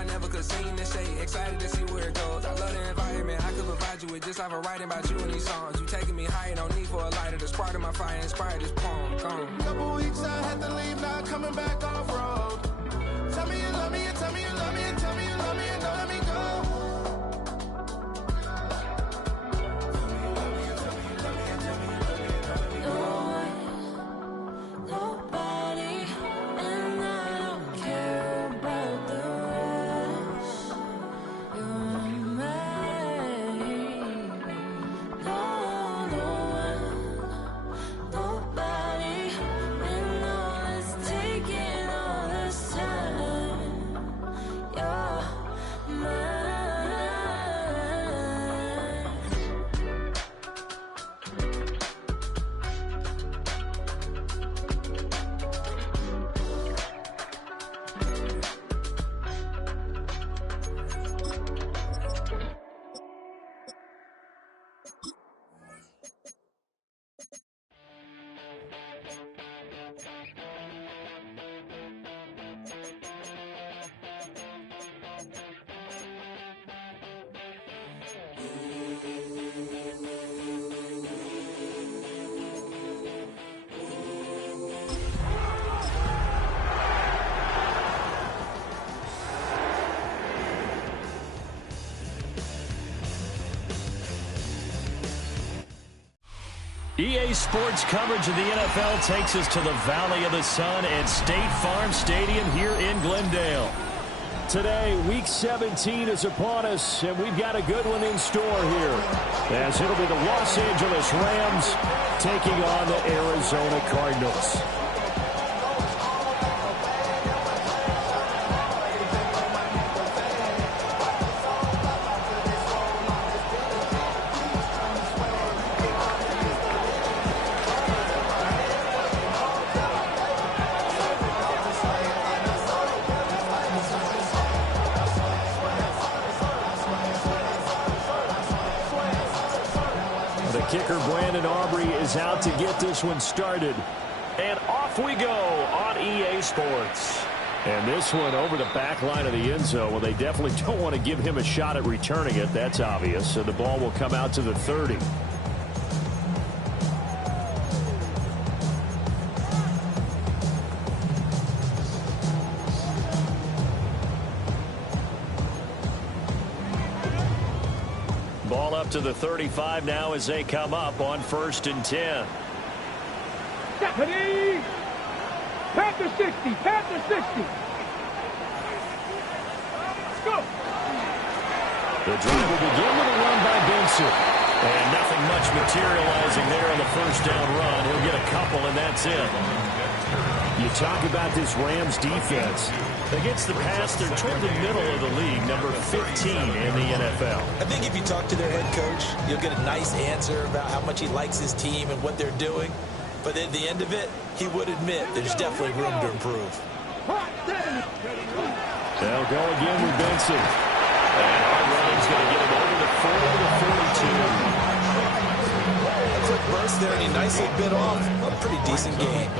I never could sing this shade. Excited to see where it goes. I love the environment. I could provide you with just like a writing about you in these songs. You taking me higher, no need for a lighter. The spark of my fire inspired this poem. Gone. Couple weeks I had to leave, now coming back off road. Tell me you love me, and tell me you love me, and tell me you love me, and don't let me go. EA Sports coverage of the NFL takes us to the Valley of the Sun at State Farm Stadium here in Glendale. Today, Week 17 is upon us, and we've got a good one in store here, as it'll be the Los Angeles Rams taking on the Arizona Cardinals. Kicker Brandon Aubrey is out to get this one started. And off we go on EA Sports. And this one over the back line of the end zone. Well, they definitely don't want to give him a shot at returning it. That's obvious. So the ball will come out to the 30. Ball up to the 35 now as they come up on 1st and 10. Stephanie! Panther 60! Panther 60! Let's go! The drive will begin with a run by Benson. And nothing much materializing there on the first down run. He'll get a couple, and that's it. You talk about this Rams defense. Against the pass, they're toward the middle of the league, number 15 in the NFL. I think if you talk to their head coach, you'll get a nice answer about how much he likes his team and what they're doing. But at the end of it, he would admit there's definitely room to improve. They'll go again with Benson. And Hartline's going to get him over the 40 to 42. A quick burst there, and he nicely bit off a pretty decent game.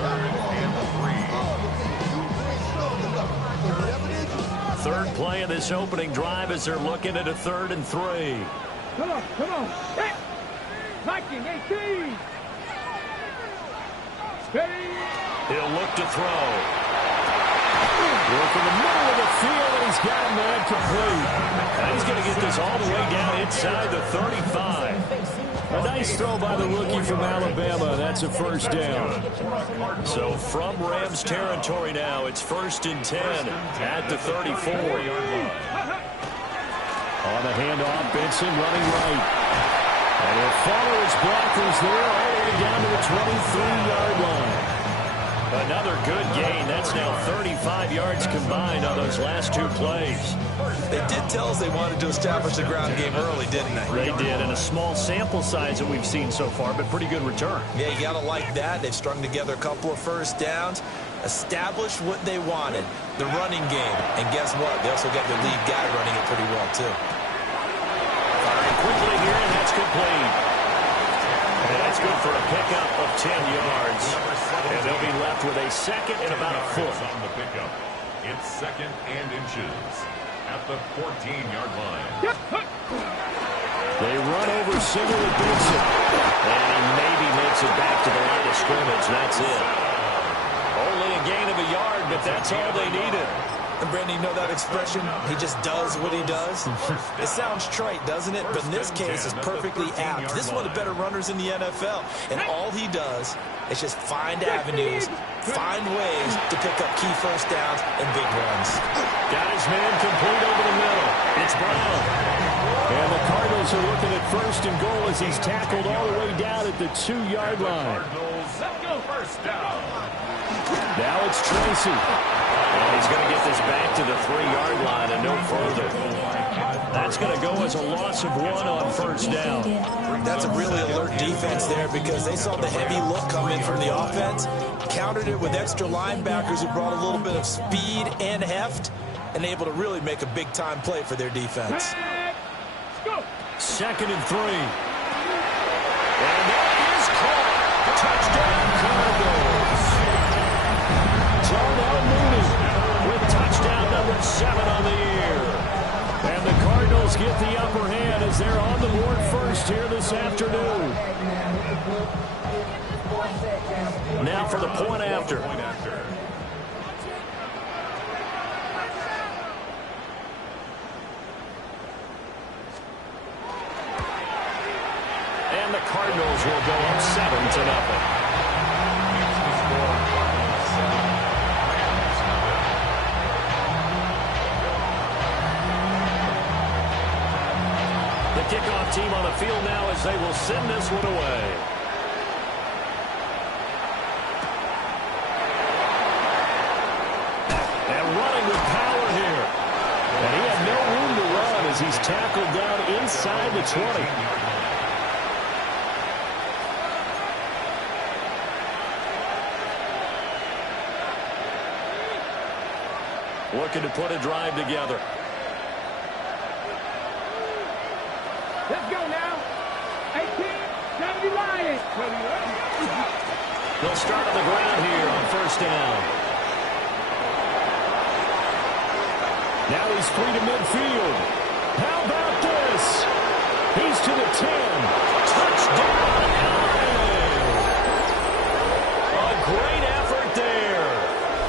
Third play of this opening drive as they're looking at a 3rd and 3. Come on, come on. Hit! Viking 18! Steady! He'll look to throw. Work in the middle of the field, and he's got a man complete. And he's going to get this all the way down inside the 35. A nice throw by the rookie from Alabama. That's a first down. So from Rams territory now, it's 1st and 10 at the 34-yard line. On the handoff, Benson running right. And he'll follow his blockers there all the way down to the 23-yard line. Another good gain. That's now 35 yards combined on those last 2 plays. They did tell us they wanted to establish the ground game early, didn't they? They did, and a small sample size that we've seen so far, but pretty good return. Yeah, you got to like that. They've strung together a couple of first downs, established what they wanted, the running game. And guess what? They also got their lead guy running it pretty well, too. Firing quickly here, and that's complete. And that's good for a pickup of 10 yards. And they'll be left with a second and about a foot. On the pickup. It's 2nd and inches at the 14-yard line. They run over single with Benson. And he maybe makes it back to the line of scrimmage. That's it. Only a gain of a yard, but that's all they needed. And Brandon, you know that expression? He just does what he does. It sounds trite, doesn't it? But in this case, it's perfectly apt. This is one of the better runners in the NFL. And all he does is just find avenues, find ways to pick up key first downs and big runs. Got his man complete over the middle. It's Brown. And the Cardinals are looking at first and goal as he's tackled all the way down at the 2-yard line. First down. Now it's Tracy. And he's going to get this back to the 3-yard line and no further. That's going to go as a loss of 1 on first down. That's a really alert defense there because they saw the heavy look come in from the offense, countered it with extra linebackers who brought a little bit of speed and heft, and able to really make a big-time play for their defense. 2nd and 3. And that is caught. Touchdown Cardinals. Darnell Mooney with touchdown number 7 on the year. And the Cardinals get the upper hand as they're on the board first here this afternoon. Now for the point after. And the Cardinals will go up 7-0. The kickoff team on the field now as they will send this one away. And running with power here. And he had no room to run as he's tackled down inside the 20. Looking to put a drive together. Let's go now. 18-70 Lions. They'll start on the ground here on first down. Now he's free to midfield. How about this? He's to the 10. Touchdown, Lions! A great effort there.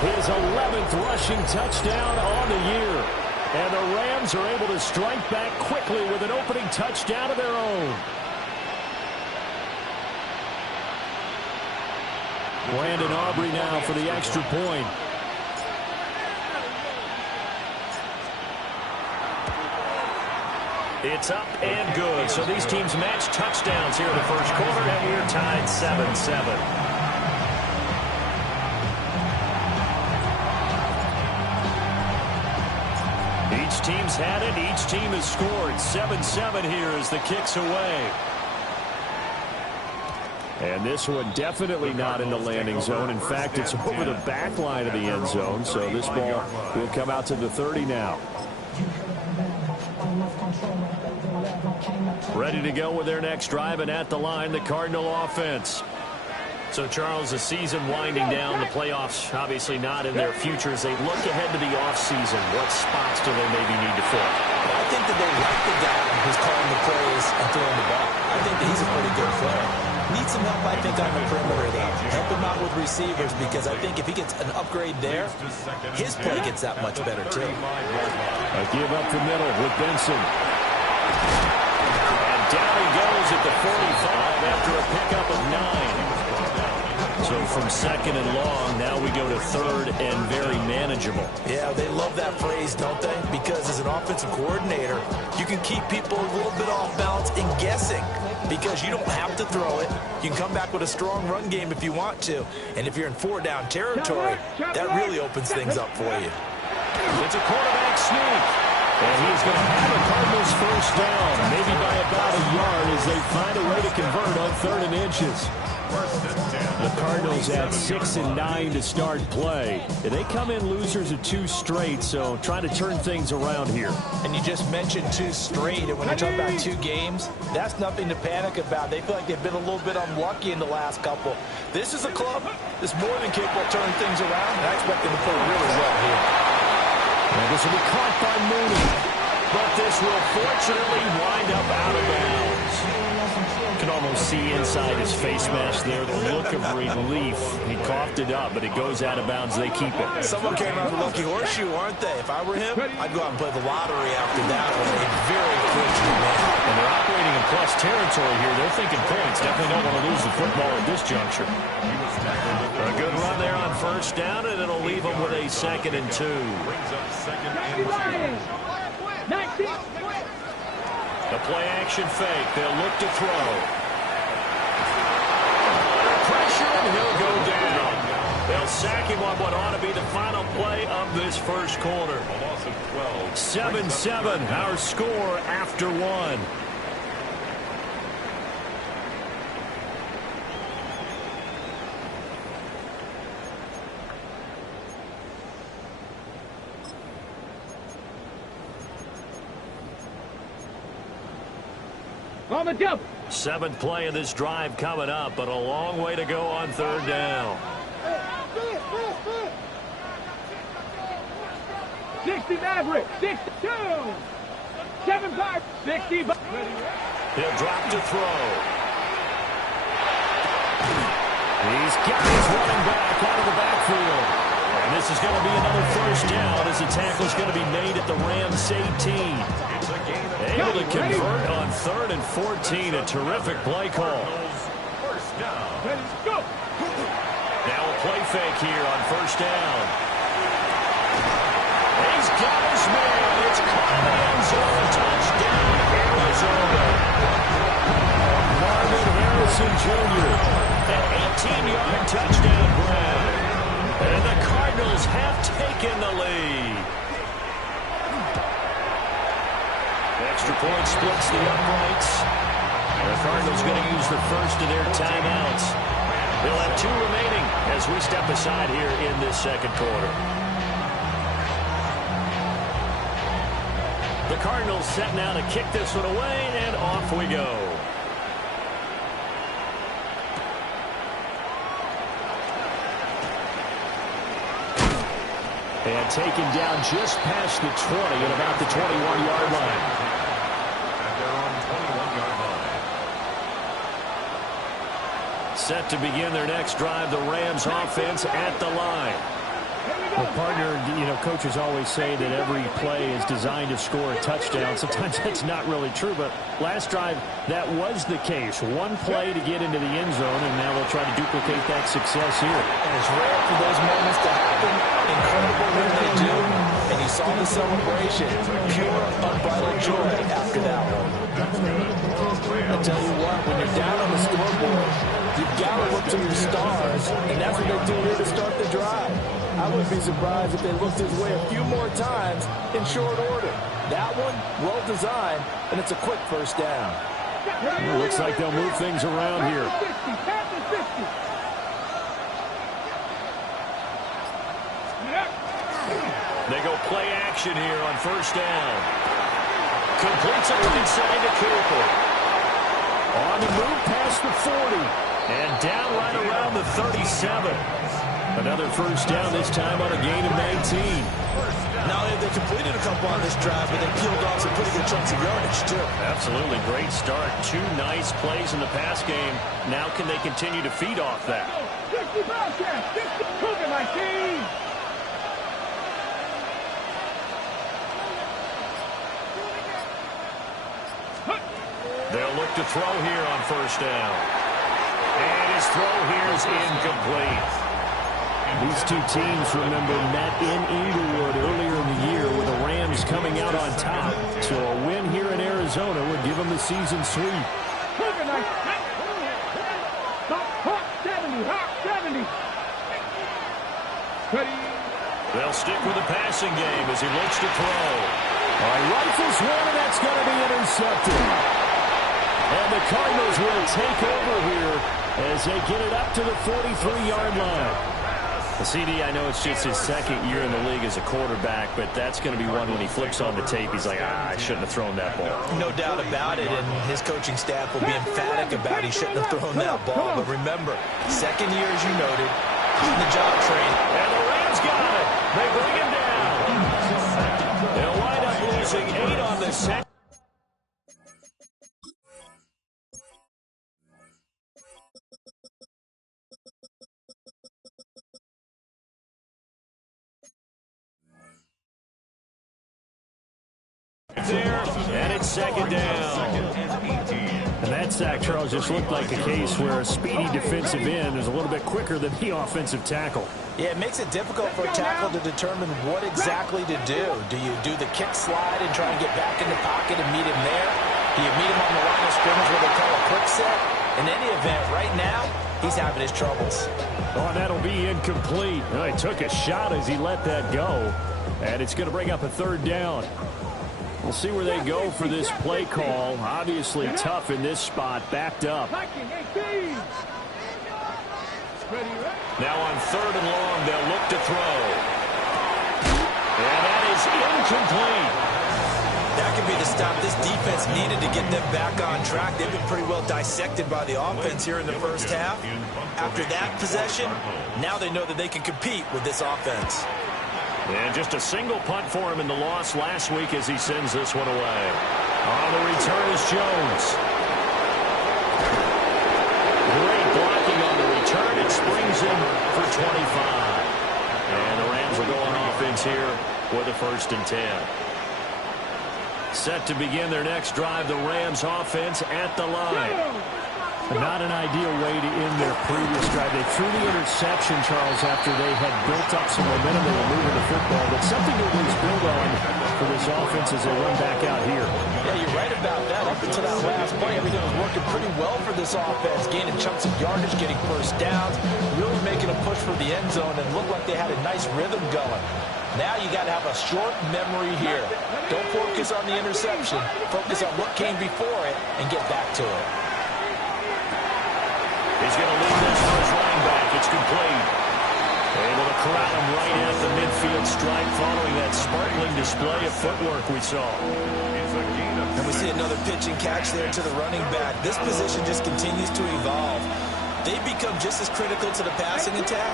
His 11th rushing touchdown on the year. And the Rams are able to strike back quickly with an opening touchdown of their own. Brandon Aubrey now for the extra point. It's up and good. So these teams match touchdowns here in the first quarter, and we're tied 7-7. Each team's had it. Each team has scored. 7-7 here as the kick's away. And this one definitely not in the landing zone. In fact, it's over the back line of the end zone. So this ball will come out to the 30 now. Ready to go with their next drive, and at the line, the Cardinal offense. So, Charles, the season winding down, the playoffs obviously not in their future. As they look ahead to the offseason, what spots do they maybe need to fill? Well, I think that they like the guy who's calling the plays and throwing the ball. I think that he's a pretty good player. Needs some help, I think, on the perimeter, though. Help him out with receivers, because I think if he gets an upgrade there, his play gets that much better, too. A give up the middle with Benson. And down he goes at the 45 after a pickup of 9. So from second and long, now we go to third and very manageable. Yeah, they love that phrase, don't they? Because as an offensive coordinator, you can keep people a little bit off balance and guessing, because you don't have to throw it. You can come back with a strong run game if you want to. And if you're in 4-down territory, that really opens things up for you. It's a quarterback sneak. And he's going to have the Cardinals first down, maybe by about a yard as they find a way to convert on 3rd and inches. The Cardinals at 6-9 to start play. And they come in losers of 2 straight, so trying to turn things around here. And you just mentioned 2 straight, and when you talk about 2 games, that's nothing to panic about. They feel like they've been a little bit unlucky in the last couple. This is a club that's more than capable of turning things around, and I expect them to play really well here. And this will be caught by Mooney. will fortunately wind up out of bounds. You can almost see inside his face mask there the look of relief. He coughed it up, but it goes out of bounds. They keep it. Someone came out of the lucky horseshoe, aren't they? If I were him, I'd go out and play the lottery after that one. A very fortunate man. And they're operating in plus territory here. They're thinking points. Definitely don't want to lose the football at this juncture. A good run there on first down, and it'll leave them with a 2nd and 2. The play action fake. They'll look to throw. Pressure, and he'll go down. They'll sack him on what ought to be the final play of this first quarter. 7-7, our score after 1. On the double. 7th play of this drive coming up, but a long way to go on 3rd down. 60 Maverick. 62. 7-5. 60. He'll drop to throw. He's got his running back out of the backfield. And this is going to be another first down as the tackle's going to be made at the Rams 18. Able to convert on 3rd and 14. A terrific play call. Now a play fake here on first down. He's got his man. It's caught in the end zone. Touchdown, Arizona. Marvin Harrison Jr. An 18-yard touchdown grab. And the Cardinals have taken the lead. Extra point splits the uprights. The Cardinals going to use the first of their timeouts. They'll have 2 remaining as we step aside here in this second quarter. The Cardinals set now to kick this one away, and off we go. And taken down just past the 20 at about the 21-yard line. Set to begin their next drive, the Rams offense at the line. Well, partner, coaches always say that every play is designed to score a touchdown. Sometimes that's not really true, but last drive, that was the case. One play to get into the end zone, and now they'll try to duplicate that success here. And it's rare for those moments to happen. Incredible when they do. And you saw the celebration. Pure, unbridled joy after that one. I tell you what, when you're down on the scoreboard, you've got to look to your stars, and that's what they do here to start the drive. I wouldn't be surprised if they looked his way a few more times in short order. That one, well designed, and it's a quick first down. Well, looks like they'll move things around here. They go play action here on first down. Completes it right side to Cooper. On the move past the 40. And down right around the 37. Another first down, this time on a gain of 19. Now they completed a couple on this drive, but they peeled off some pretty good chunks of yardage, too. Absolutely great start. 2 nice plays in the pass game. Now can they continue to feed off that? 60 Bobcats. 60 Cougar, my team. They'll look to throw here on first down. And his throw here is incomplete. These two teams, remember, met in Inglewood earlier in the year with the Rams coming out on top. So a win here in Arizona would give them the season sweep. 70. They'll stick with the passing game as he looks to throw. Rifles one, and that's going to be intercepted. And the Cardinals will take over here as they get it up to the 43-yard line. CD, I know it's just his second year in the league as a quarterback, but that's going to be one when he flips on the tape, he's like, I shouldn't have thrown that ball. No doubt about it, and his coaching staff will be emphatic about he shouldn't have thrown that ball. But remember, second year, as you noted, on the job training. And the Rams got it. They bring him down. They'll wind up losing 8 on the second. on second down. And that sack, Charles, just looked like a case where a speedy defensive end is a little bit quicker than the offensive tackle. Yeah, it makes it difficult for a tackle to determine what exactly to do. Do you do the kick slide and try and get back in the pocket and meet him there? Do you meet him on the line of scrimmage where they call a quick set? In any event, right now, he's having his troubles. Oh, and that'll be incomplete. Oh, he took a shot as he let that go. And it's going to bring up a third down. We'll see where they go for this play call. Obviously tough in this spot, backed up. Now on third and long, they'll look to throw. And that is incomplete. That could be the stop this defense needed to get them back on track. They've been pretty well dissected by the offense here in the first half. After that possession, now they know that they can compete with this offense. And just a single punt for him in the loss last week as he sends this one away. On the return is Jones. Great blocking on the return. It springs him for 25. And the Rams will go on offense here with a 1st and 10. Set to begin their next drive, the Rams offense at the line. Not an ideal way to end their previous drive. They threw the interception, Charles, after they had built up some momentum. They were moving the football, but something to at least build on for this offense as they run back out here. Yeah, you're right about that. Up until that last play, everything was working pretty well for this offense, gaining chunks of yardage, getting first downs, really making a push for the end zone, and looked like they had a nice rhythm going. Now you got to have a short memory here. Don't focus on the interception. Focus on what came before it and get back to it. He's going to lead this for his running back. It's complete. Able to corral him right at the midfield stripe following that sparkling display of footwork we saw. And we see another pitch and catch there to the running back. This position just continues to evolve. They become just as critical to the passing attack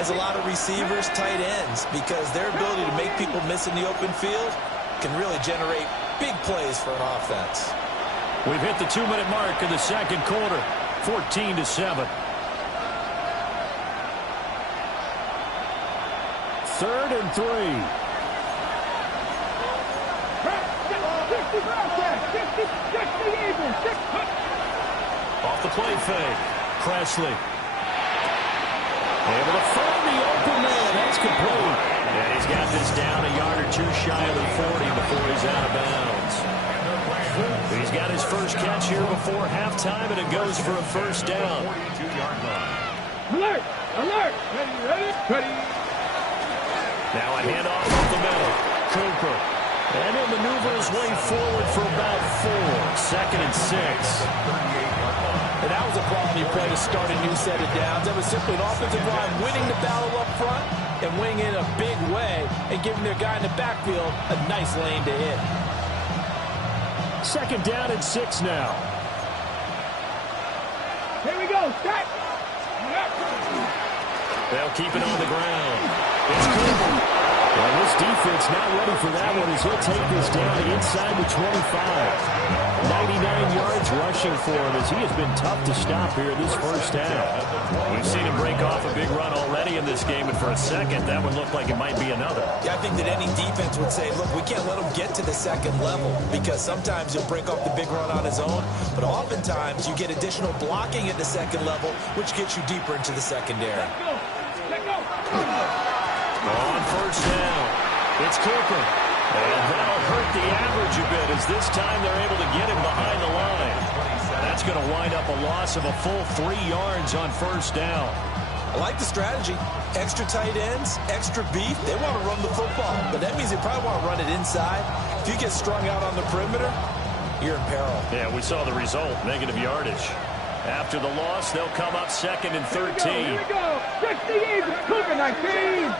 as a lot of receivers, tight ends, because their ability to make people miss in the open field can really generate big plays for an offense. We've hit the 2-minute mark in the second quarter. 14-7. 3rd and 3. Off the play fake. Presley. Able to find the open man. That's complete. And he's got this down a yard or two shy of the 40 before he's out of bounds. He's got his first catch here before halftime, and it goes for a 1st down. Alert! Alert! Ready! Now a handoff up the middle. Cooper. And he'll maneuver his way forward for about 4. 2nd and 6. And that was a quality play to start a new set of downs. That was simply an offensive line winning the battle up front and winning in a big way and giving their guy in the backfield a nice lane to hit. 2nd down and 6 now. Here we go. Start. They'll keep it on the ground. It's Cooper. Well, this defense not ready for that one as he'll take this down inside the 25. 99 yards rushing for him as he has been tough to stop here this first half. We've seen him break off a big run already in this game, and for a second, that one looked like it might be another. Yeah, I think that any defense would say, look, we can't let him get to the second level because sometimes he'll break off the big run on his own, but oftentimes you get additional blocking at the second level, which gets you deeper into the secondary. On 1st down, it's Cooper. And that'll hurt the average a bit as this time they're able to get him behind the line. That's going to wind up a loss of a full 3 yards on 1st down. I like the strategy. Extra tight ends, extra beef. They want to run the football, but that means they probably want to run it inside. If you get strung out on the perimeter, you're in peril. Yeah, we saw the result, negative yardage. After the loss, they'll come up 2nd and 13. Here we go. 68, Cooper 19.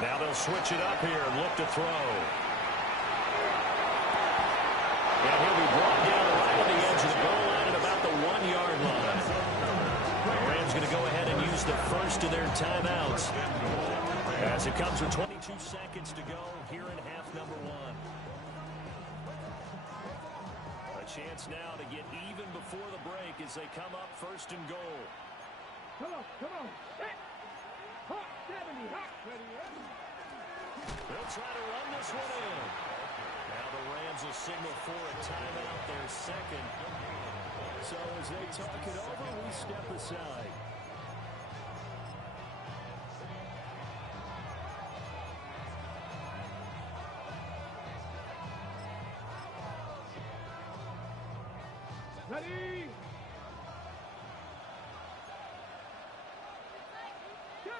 Now they'll switch it up here and look to throw. And he'll be brought down right on the edge of the goal line at about the 1-yard line. The Rams going to go ahead and use the first of their timeouts as it comes with 22 seconds to go here in half number 1. A chance now to get even before the break as they come up 1st and goal. Come on. Hit. Hot 70. Hot. Ready. They'll try to run this one in. Now the Rams will signal for a timeout, their second. So as they talk it over, we step aside. Ready. Go.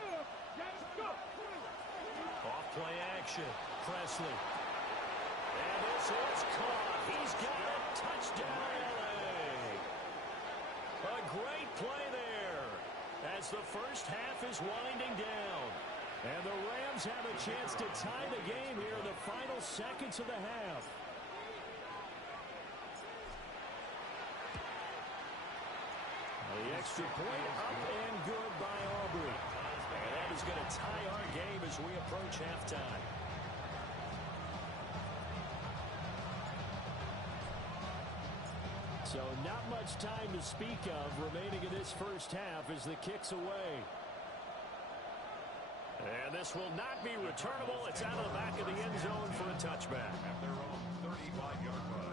Off play action. Presley. And this is caught. He's got it. Touchdown, LA. A great play there as the first half is winding down. And the Rams have a chance to tie the game here in the final seconds of the half. The extra point up and good by Aubrey. And that is going to tie our game as we approach halftime. So not much time to speak of remaining in this first half as the kick's away. And this will not be returnable. It's out of the back of the end zone for a touchback. At their own 35-yard line.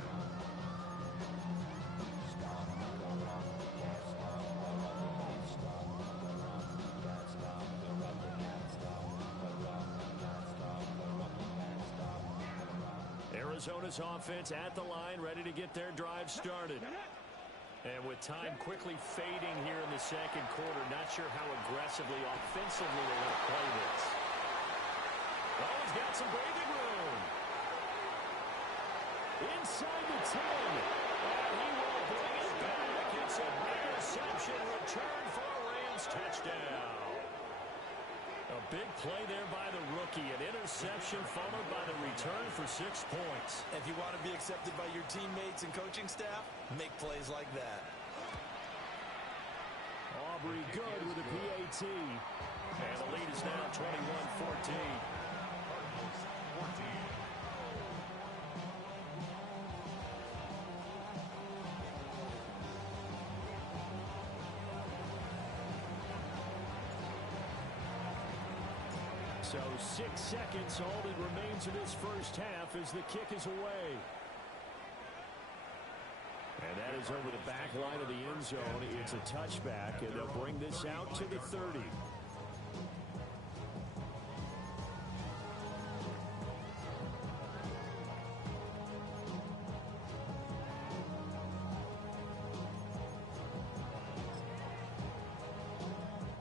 Arizona's offense at the line, ready to get their drive started. And with time quickly fading here in the second quarter, not sure how aggressively, offensively they're going to play this. Oh, he's got some breathing room. Inside the 10. And he will bring it back. It's an interception return for a Rams touchdown. A big play there by the rookie. An interception followed by the return for 6 points. If you want to be accepted by your teammates and coaching staff, make plays like that. Aubrey good with a PAT. And the lead is now 21-14. So 6 seconds, all that remains in this first half as the kick is away. And that is over the back line of the end zone. It's a touchback, and they'll bring this out to the 30.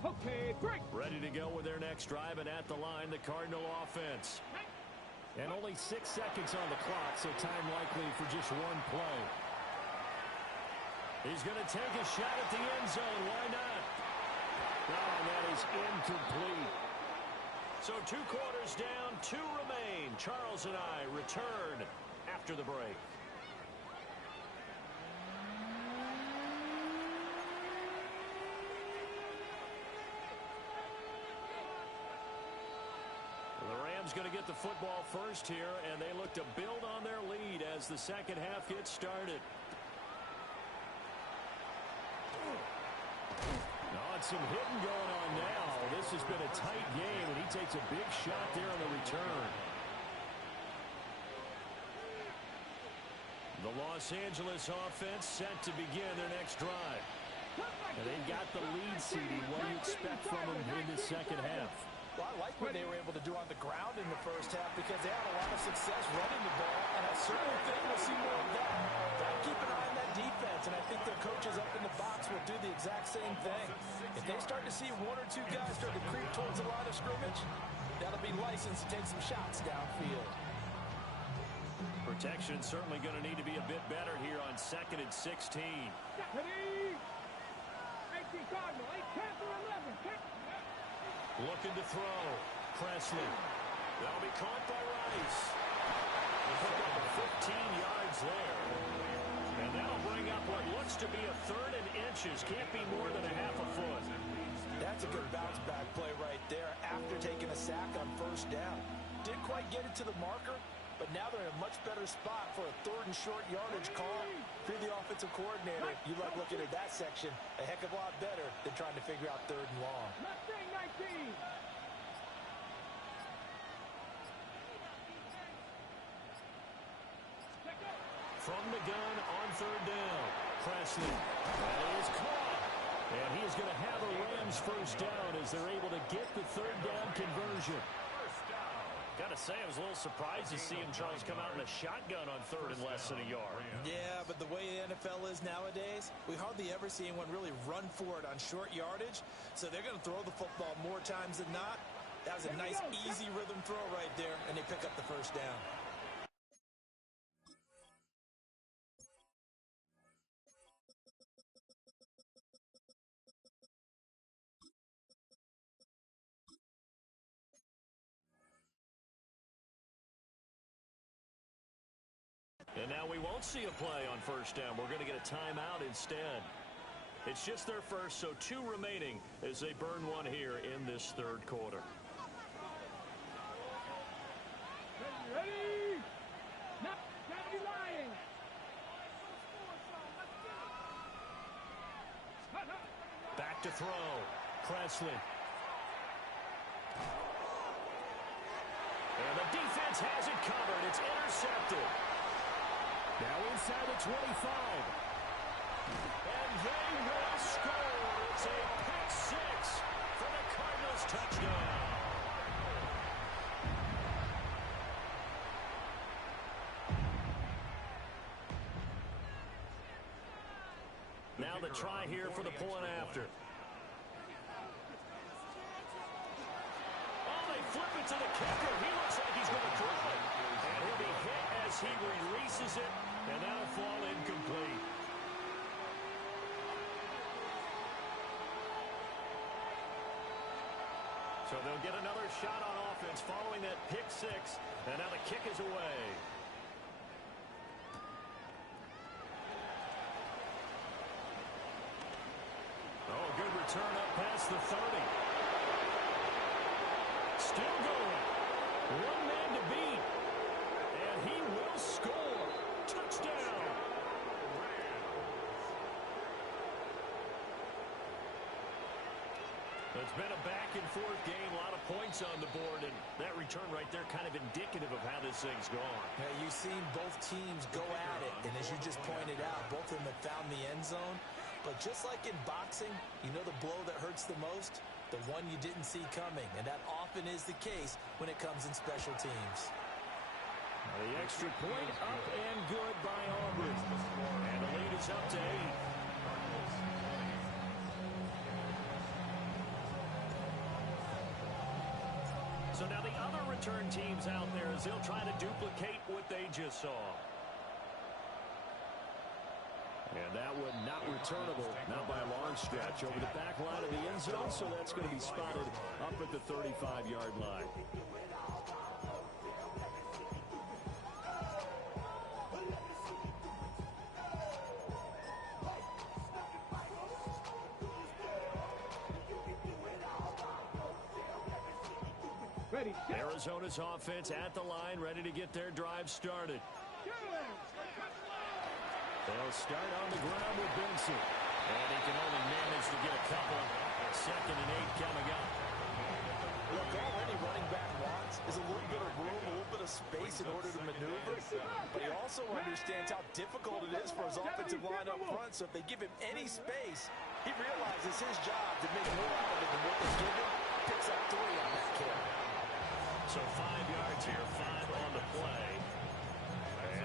Okay, great. Ready to go with their next drive, and at the line, the Cardinal offense. And only 6 seconds on the clock, so time likely for just one play. He's going to take a shot at the end zone. Why not? Oh, and that is incomplete. So 2 quarters down, 2 remain. Charles and I return after the break. The Rams going to get the football first here, and they look to build on their lead as the second half gets started. Oh, it's some hitting going on now. This has been a tight game, and he takes a big shot there on the return. The Los Angeles offense set to begin their next drive. And they've got the lead seeding. What do you expect from them in this second half? Well, I like what they were able to do on the ground in the first half because they had a lot of success running the ball, and I certainly think we'll see more of that. Got to keep an eye on that defense, and I think their coaches up in the box will do the exact same thing. If they start to see 1 or 2 guys start to creep towards the line of scrimmage, that'll be licensed to take some shots downfield. Protection certainly going to need to be a bit better here on 2nd and 16. Ready? 18 Cardinal, 8, 10 or 11. Looking to throw. Presley. That'll be caught by Rice. He picked up 15 yards there. And that'll bring up what looks to be a 3rd and inches. Can't be more than a half a foot. That's a good bounce back play right there after taking a sack on 1st down. Didn't quite get it to the marker, but now they're in a much better spot for a 3rd and short yardage call. If you're the offensive coordinator, you like looking at that section a heck of a lot better than trying to figure out 3rd and long. Mustang 19. From the gun on 3rd down. Presley. That is caught. And he is going to have a Rams first down as they're able to get the 3rd down conversion. Got to say, I was a little surprised to see him, Charles, come out in a shotgun on 3rd and less than a yard. Yeah, but the way the NFL is nowadays, we hardly ever see anyone really run for it on short yardage. So they're going to throw the football more times than not. That was a nice, easy rhythm throw right there, and they pick up the first down. And now we won't see a play on first down. We're going to get a timeout instead. It's just their first, so 2 remaining as they burn one here in this 3rd quarter. Ready? Not be lying. Back to throw. Presley. And the defense has it covered. It's intercepted. Now inside the 25. And they will score. It's a pick 6 for the Cardinals touchdown. Now the try here for the point after. Oh, they flip it to the kicker. He looks like he's going to throw it. And he'll be hit as he releases it, and that'll fall incomplete. So they'll get another shot on offense following that pick 6, and now the kick is away. Oh, good return up past the 30. Still going. 1 man to beat. And he will score. Touchdown. It's been a back-and-forth game. A lot of points on the board. And that return right there kind of indicative of how this thing's gone. Yeah, you've seen both teams go at it. And as you just pointed out, both of them have found the end zone. But just like in boxing, you know the blow that hurts the most? The one you didn't see coming. And that often is the case when it comes in special teams. The extra point up and good by Aubrey. And the lead is up to 8. So now the other return teams out there as they'll try to duplicate what they just saw. And that one not returnable, not by a long stretch, over the back line of the end zone, so that's going to be spotted up at the 35-yard line. Ready. Arizona's offense at the line, ready to get their drive started. They'll start on the ground with Benson. And he can only manage to get a couple. 2nd and 8 coming up. Look, all any running back wants is a little bit of room, a little bit of space in order to maneuver. But he also understands how difficult it is for his offensive line up front. So if they give him any space, he realizes his job to make more out of it than what they give him. Picks up 3 on that kick. So 5 yards here, 5 on the play.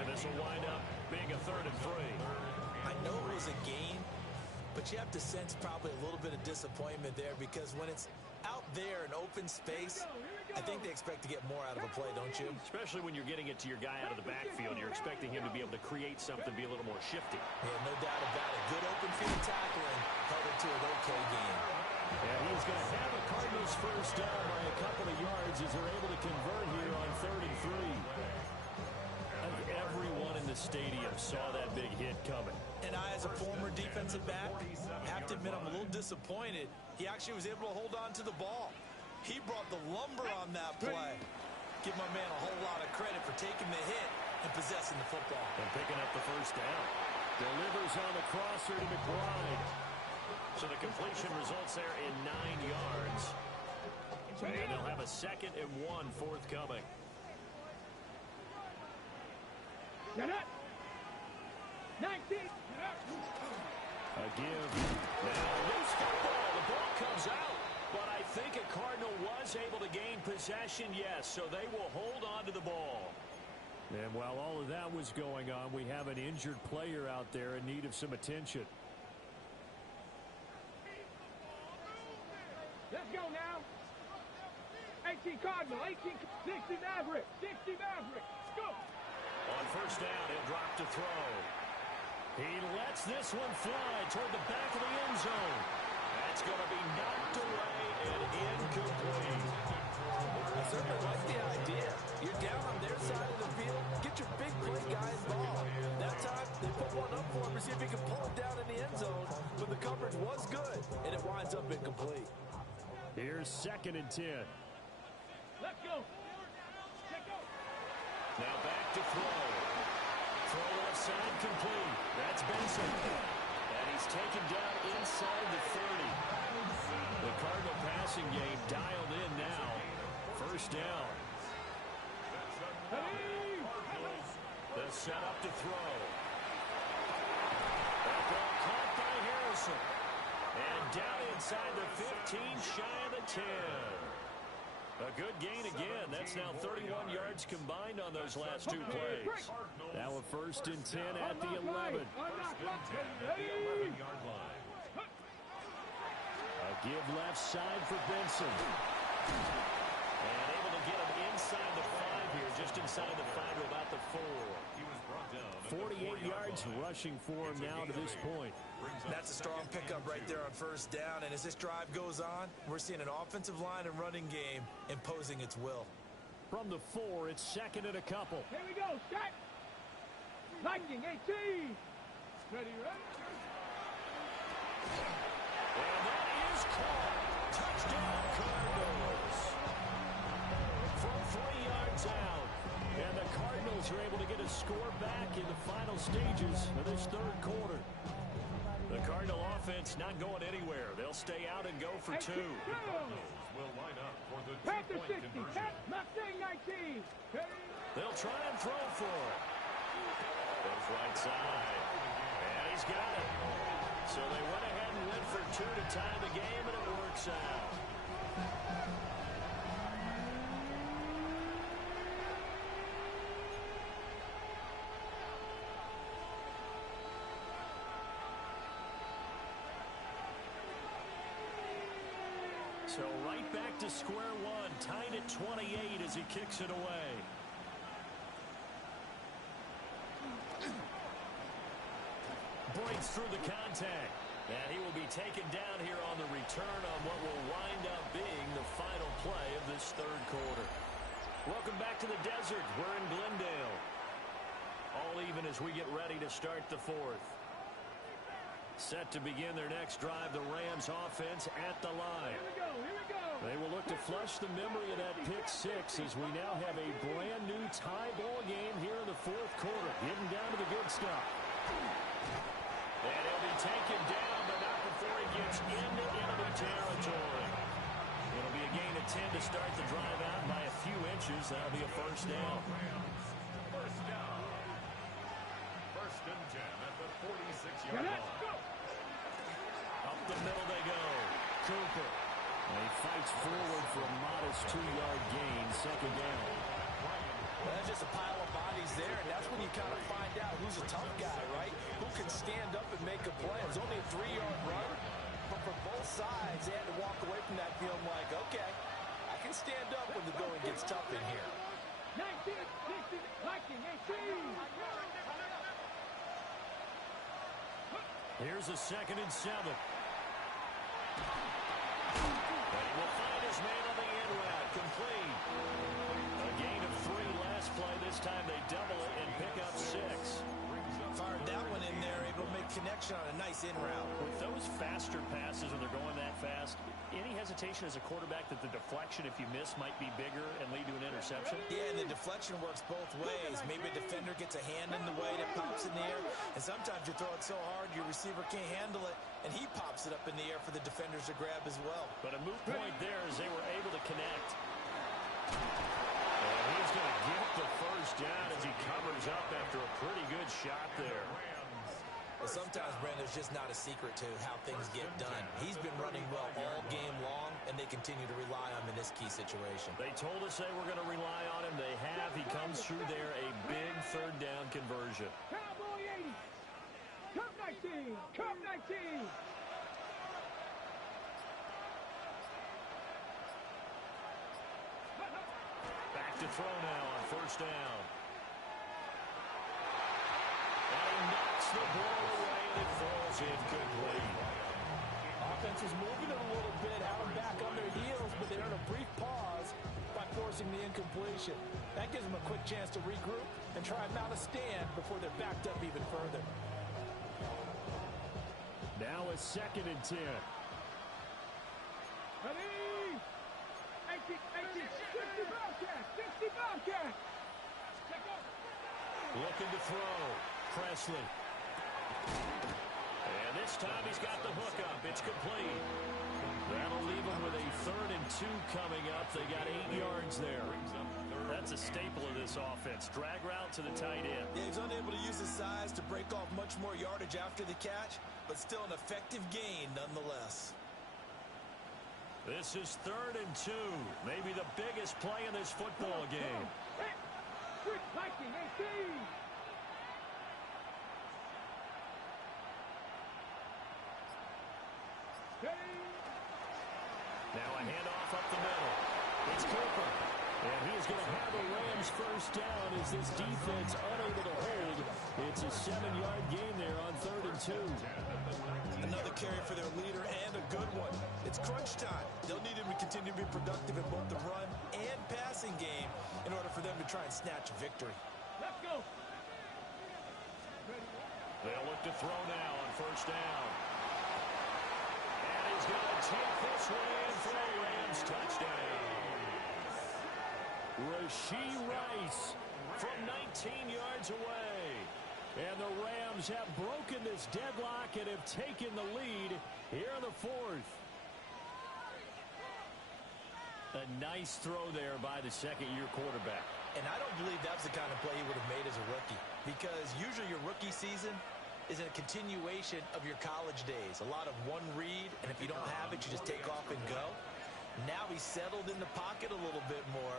And this will wind up being a 3rd and 3. I know it was a gain, but you have to sense probably a little bit of disappointment there because when it's out there in open space, I think they expect to get more out of a play, don't you? Especially when you're getting it to your guy out of the backfield. You're expecting him to be able to create something, be a little more shifty. Yeah, no doubt about it. Good open field tackling held it to an okay game. And he's going to have a Cardinals first down by a couple of yards as they're able to convert here on 3rd and 3. I think everyone in the stadium saw that big hit coming. And I, as a former defensive back, have to admit I'm a little disappointed. He actually was able to hold on to the ball. He brought the lumber on that play. Give my man a whole lot of credit for taking the hit and possessing the football. And picking up the first down. Delivers on the crosser to McBride. So the completion results there in 9 yards. And they'll have a 2nd and 1 forthcoming. Get up. 19. Get up. A give. Now loose football. The ball comes out. But I think a Cardinal was able to gain possession, yes. So they will hold on to the ball. And while all of that was going on, we have an injured player out there in need of some attention. Let's go now. 18 Cardinal, 18, 60 Maverick, 60 Maverick. Let's go. On first down, he'll drop to throw. He lets this one fly toward the back of the end zone. That's going to be knocked away and incomplete. I certainly like the idea. You're down on their side of the field. Get your big play guy involved. That time, they put one up for him to see if he can pull it down in the end zone. But the coverage was good, and it winds up incomplete. Here's 2nd and 10. Let's go. Let's go. Now back to throw. Throw left side complete. That's Benson. And he's taken down inside the 30. The Cardinal passing game dialed in now. First down. The setup to throw. That ball caught by Harrison. And down inside the 15, shy of the 10. A good gain again. That's now 31 yards combined on those last 2 plays. Now a 1st and 10 at the 11. A give left side for Benson. And able to get him inside the 5 here, just inside the 5 to about the 4. 48 yards rushing for him now to this point. That's a strong pickup right there on first down. And as this drive goes on, we're seeing an offensive line and running game imposing its will. From the 4, it's 2nd and a couple. Here we go. Set. Lightning 18. Ready, ready. And that is caught. Touchdown, Cardinals. From 3 yards out. And the Cardinals are able to get a score back in the final stages of this 3rd quarter. The Cardinal offense not going anywhere. They'll stay out and go for 2. Will line up for the Panther 2-point 60. conversion. Mustang 19. They'll try and throw for it. Goes right side. And he's got it. So they went ahead and went for 2 to tie the game, and it works out. So right back to square one, tied at 28 as he kicks it away. Breaks through the contact. And he will be taken down here on the return on what will wind up being the final play of this 3rd quarter. Welcome back to the desert. We're in Glendale. All even as we get ready to start the 4th. Set to begin their next drive, the Rams offense at the line. Here we go. Here we go. They will look to flush the memory of that pick 6 as we now have a brand new tie ball game here in the 4th quarter. Getting down to the good stuff. And he'll be taken down, but not before he gets into enemy territory. It'll be a gain of 10 to start the drive out by a few inches. That'll be a first down. First down. 1st and 10 at the 46-yard line. Up the middle they go. Cooper. And he fights forward for a modest 2-yard gain. 2nd down. Well, that's just a pile of bodies there, and that's when you kind of find out who's a tough guy, right? Who can stand up and make a play. It was only a 3-yard run, but for both sides, they had to walk away from that feeling like, okay, I can stand up when the going gets tough in here. 19, 16, Lightning 18. Here's a 2nd and 7. And he will find his man on the end route. Complete. A gain of 3 last play. This time they double it and pick up 6. Fired that one in there, able to make connection on a nice in route. With those faster passes when they're going that fast, any hesitation as a quarterback that the deflection, if you miss, might be bigger and lead to an interception? Yeah, and the deflection works both ways. Maybe a defender gets a hand in the way that pops in the air, and sometimes you throw it so hard your receiver can't handle it, and he pops it up in the air for the defenders to grab as well. But a moot point there as they were able to connect. And he's going to get the first down as he covers up after a pretty good shot there. Well, sometimes, Brandon, there's just not a secret to how things get done. He's been running well all game long, and they continue to rely on him in this key situation. They told us they were going to rely on him. They have. He comes through there, a big third down conversion. Cowboy 80. Cup 19. Cup 19. Back to throw now on first down. And he knocks the ball away, and it falls incomplete. Offense is moving it a little bit, have them back on their heels, but they earn a brief pause by forcing the incompletion. That gives them a quick chance to regroup and try and mount a stand before they're backed up even further. Now a 2nd and 10. Ready? 60 Bobcats. 60 Bobcats. Looking to throw. Presley. And this time he's got the hook up. It's complete. That'll leave him with a 3rd and 2 coming up. They got 8 yards there. That's a staple of this offense. Drag route to the tight end. Yeah, he's unable to use his size to break off much more yardage after the catch, but still an effective gain nonetheless. This is 3rd and 2. Maybe the biggest play in this football game. Quick Viking 18. Now a handoff up the middle. It's Cooper. And he's going to have a Rams first down as this defense unable to hold. It's a 7-yard gain there on 3rd and 2. Another carry for their leader and a good one. It's crunch time. They'll need him to continue to be productive in both the run and passing game in order for them to try and snatch a victory. Let's go. They'll look to throw now on first down. And he's going to take this one in for a Rams touchdown. Rashee Rice from 19 yards away. And the Rams have broken this deadlock and have taken the lead here in the 4th. A nice throw there by the second-year quarterback. And I don't believe that's the kind of play he would have made as a rookie, because usually your rookie season is a continuation of your college days. A lot of one read, and if you don't have it, you just take off and go. Now he's settled in the pocket a little bit more,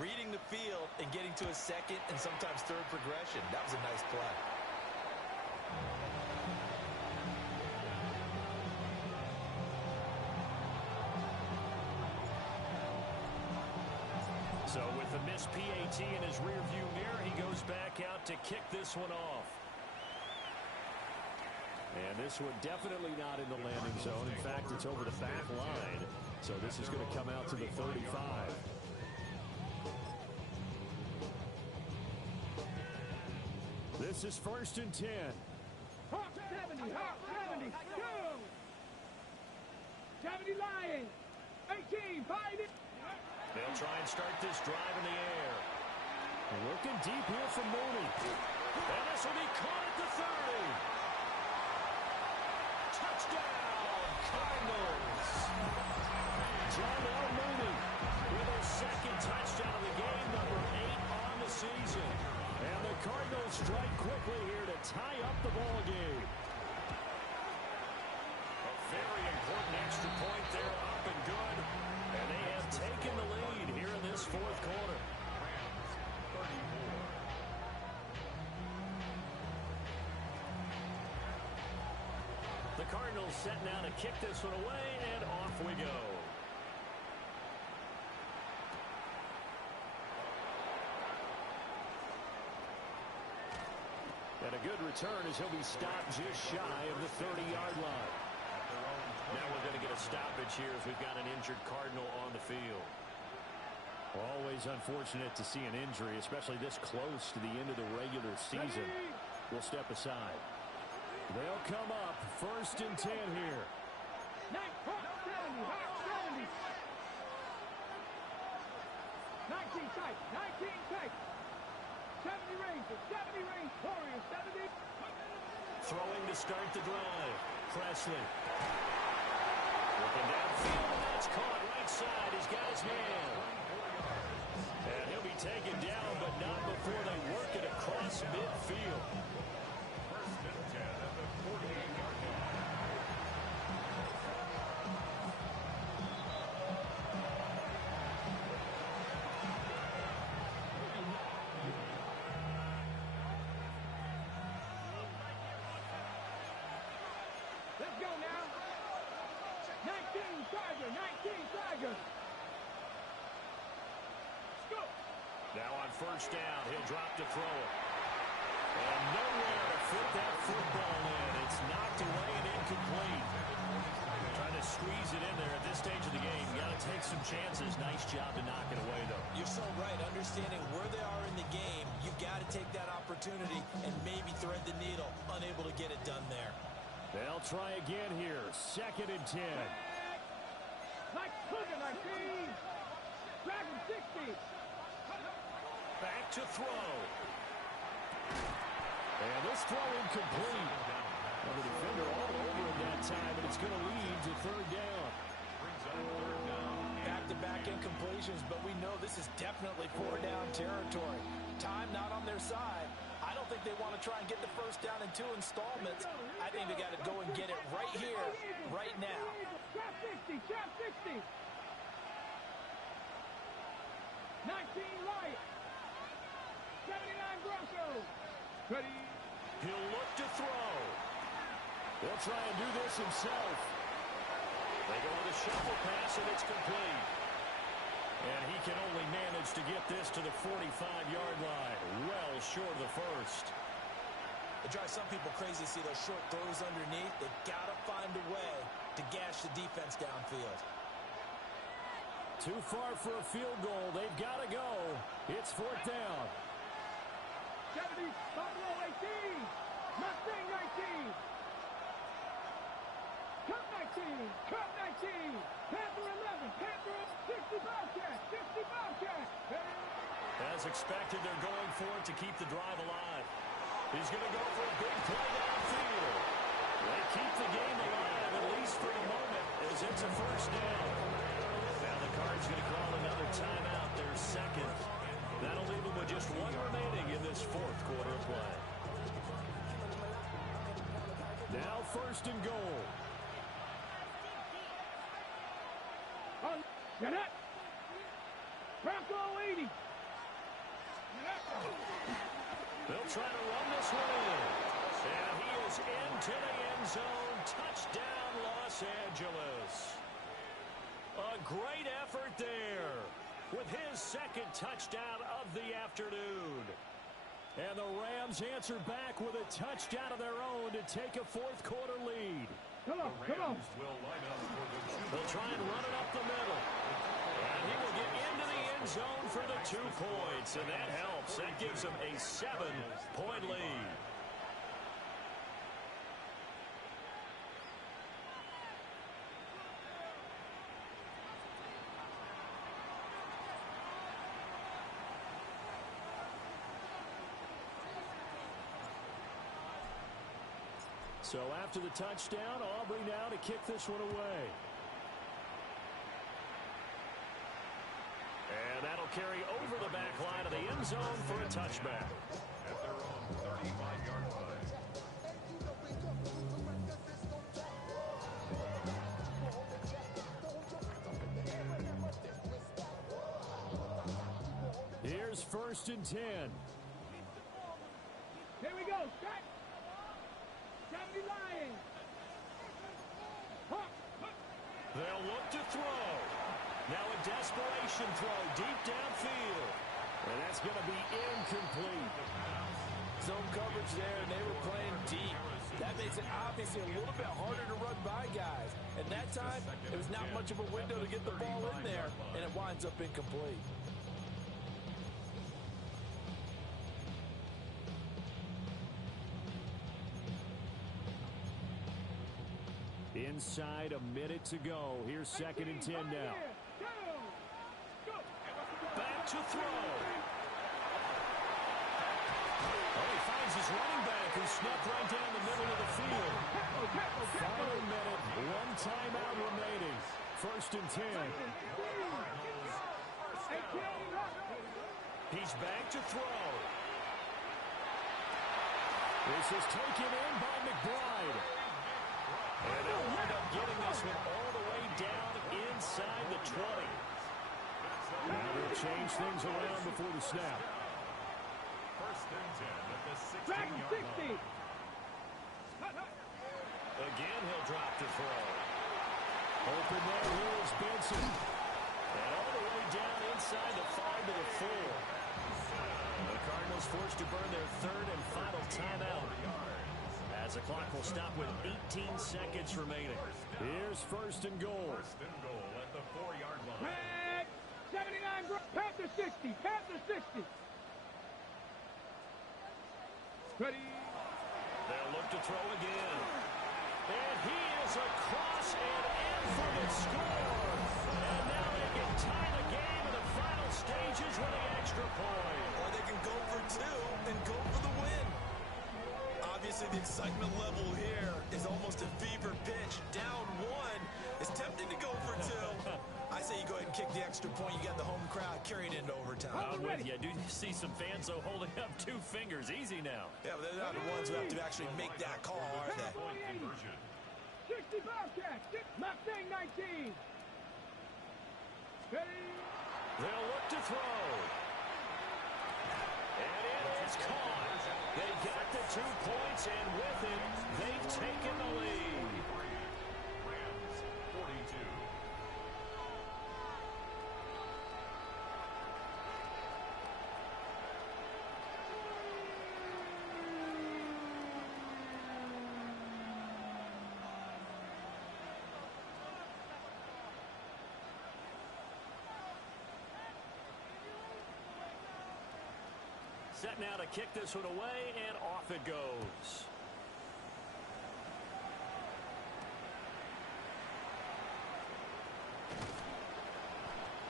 reading the field and getting to his 2nd and sometimes 3rd progression. That was a nice play. So with the missed PAT in his rearview mirror, he goes back out to kick this one off. And this one definitely not in the landing zone. In fact, it's over the back line. So this is going to come out to the 35. This is 1st and 10. Hawk 70. Hawk 70. Go. 70 Lions. 18. Find it. They'll try and start this drive in the air. Looking deep here from Mooney. And this will be caught at the 30. Touchdown, Cardinals. Darnell Mooney With his 2nd touchdown of the game, number 8 on the season. And the Cardinals strike quickly here to tie up the ball game. A very important extra point there, up and good. And they have taken the lead here in this 4th quarter. The Cardinals set now to kick this one away, and off we go. And a good return as he'll be stopped just shy of the 30-yard line. Now we're going to get a stoppage here as we've got an injured Cardinal on the field. Always unfortunate to see an injury, especially this close to the end of the regular season. will step aside. They'll come up 1st and 10 here. 19 tight, 19 tight. 70 Rangers, 70 Rangers, Warriors, 70. Throwing to start the drive. Presley. Looking downfield, that's caught right side. He's got his hand. And he'll be taken down, but not before they work it across midfield. Let's go now. 19 Tiger, 19 Tiger. Go. Now on 1st down, he'll drop to throw it. And nowhere to fit that football in. It's knocked away and incomplete. Trying to squeeze it in there at this stage of the game. You got to take some chances. Nice job to knock it away, though. You're so right. Understanding where they are in the game, you've got to take that opportunity and maybe thread the needle. Unable to get it done there. They'll try again here. 2nd and 10. Like Cougar, 19. Dragon, 60. Back to throw. And this throw incomplete. Well, the defender all over it that time, and it's going to lead to 3rd down. Back-to-back incompletions, but we know this is definitely 4-down territory. Time not on their side. I don't think they want to try and get the 1st down in 2 installments. I think they got to go and get it right here, right now. Trap 60, trap 60. 19 Riot. 79 Broncos. Ready. He'll look to throw. They'll try and do this himself. They go with a shuffle pass, and it's complete. And he can only manage to get this to the 45-yard line, well short of the 1st. It drives some people crazy to see those short throws underneath. They've got to find a way to gash the defense downfield. Too far for a field goal. They've got to go. It's 4th down. 70, Buffalo 18. Mustang 19. Cup 19. Cup 19. Panther 11. Panther 60 Bobcat. 60 Bobcat. As expected, they're going for it to keep the drive alive. He's going to go for a big play downfield. They keep the game alive, at least for the moment, as it's a 1st down. Now the Cards going to call another timeout, their 2nd. That'll leave them with just 1 remaining in this 4th quarter of play. Now 1st and goal. Get it. Bronco 80. They'll try to run this one in. And he is into the end zone. Touchdown, Los Angeles. A great effort there with his 2nd touchdown of the afternoon. And the Rams answer back with a touchdown of their own to take a 4th quarter lead. Come on, come on. They'll try and run it up the middle. And he will get into the end zone for the 2 points. And that helps. That gives them a 7-point lead. So after the touchdown, Aubrey now to kick this one away. And that'll carry over the back line of the end zone for a touchback. At their own 35-yard line. Here's 1st and 10. Here we go. Strike. 70 Lions. They'll look to throw. Now a desperation throw deep downfield. And that's going to be incomplete. Zone coverage there, and they were playing deep. That makes it obviously a little bit harder to run by guys. And that time, it was not much of a window to get the ball in there, and it winds up incomplete. Inside a minute to go. Here's 2nd and 10 now. Back to throw. Oh, he finds his running back who snuck right down the middle of the field. Final minute, 1 timeout remaining. 1st and 10. He's back to throw. This is taken in by McBride. And they'll wind up getting this one all the way down inside the 20. Now they'll change things around before the snap. 1st and 10 at the 16-yard line. Again, he'll drop the throw. Open there, here is Benson. And all the way down inside the 5 to the 4. The Cardinals forced to burn their 3rd and final timeout. As the clock will stop with 18 seconds remaining. Here's 1st and goal. 1st and goal at the 4-yard line. 79, Panther 60, Panther 60. Ready. They'll look to throw again. And he is across and in for the score. And now they can tie the game in the final stages with an extra point. Or they can go for 2 and go for the win. Obviously, the excitement level here is almost a fever pitch. Down 1. It's tempting to go for 2. I say you go ahead and kick the extra point. You got the home crowd carried into overtime. I'm with you. I do see some fans, though, holding up 2 fingers. Easy now. Yeah, but they're not the ones who have to actually make that call, are they? Point conversion. 60 Bobcats, Mustang 19. Ready. They'll look to throw. And it is caught. They got the 2 points, and with it, they've taken the lead. Rams 42. Set now to kick this one away, and off it goes.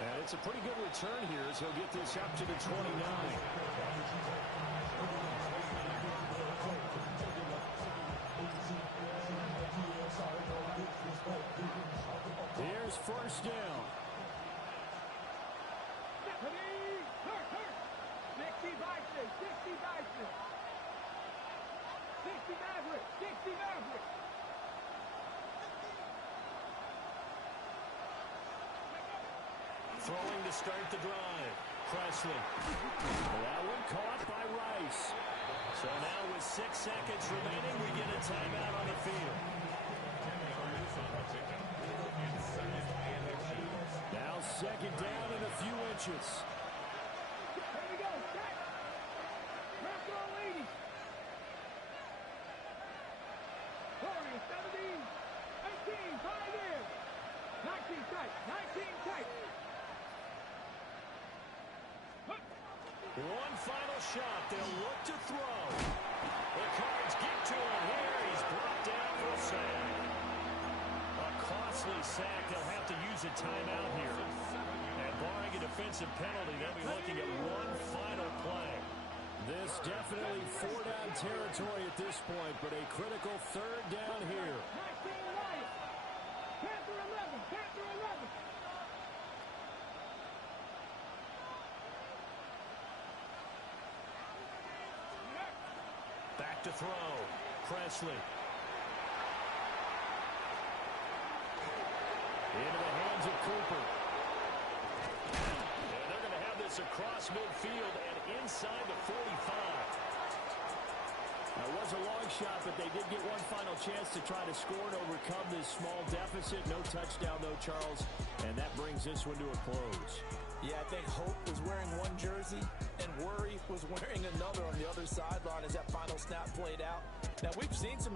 And it's a pretty good return here as he'll get this up to the 29. Here's 1st down. 60 Bison, 60 Bison. 60 Maverick, 60 Maverick. Throwing to start the drive. Presley. That one caught by Rice. So now with 6 seconds remaining, we get a timeout on the field. Now 2nd down and a few inches. Here we go, set. Metro lady. Warriors 17, 18, 5 in. 19 tight, 19 tight. One final shot. They'll look to throw. The Cards get to him here. He's brought down for a sack. A costly sack. They'll have to use a timeout here. And barring a defensive penalty, they'll be looking at one final play. This definitely 4-down territory at this point, but a critical 3rd down here. 19 right. Panther 11, Panther 11. Back to throw. Presley. Into the hands of Cooper. And they're going to have this across midfield and inside the 45. That was a long shot, but they did get one final chance to try to score and overcome this small deficit. No touchdown, though, Charles. And that brings this one to a close. Yeah, I think Hope was wearing one jersey and Worry was wearing another on the other sideline as that final snap played out. Now, we've seen some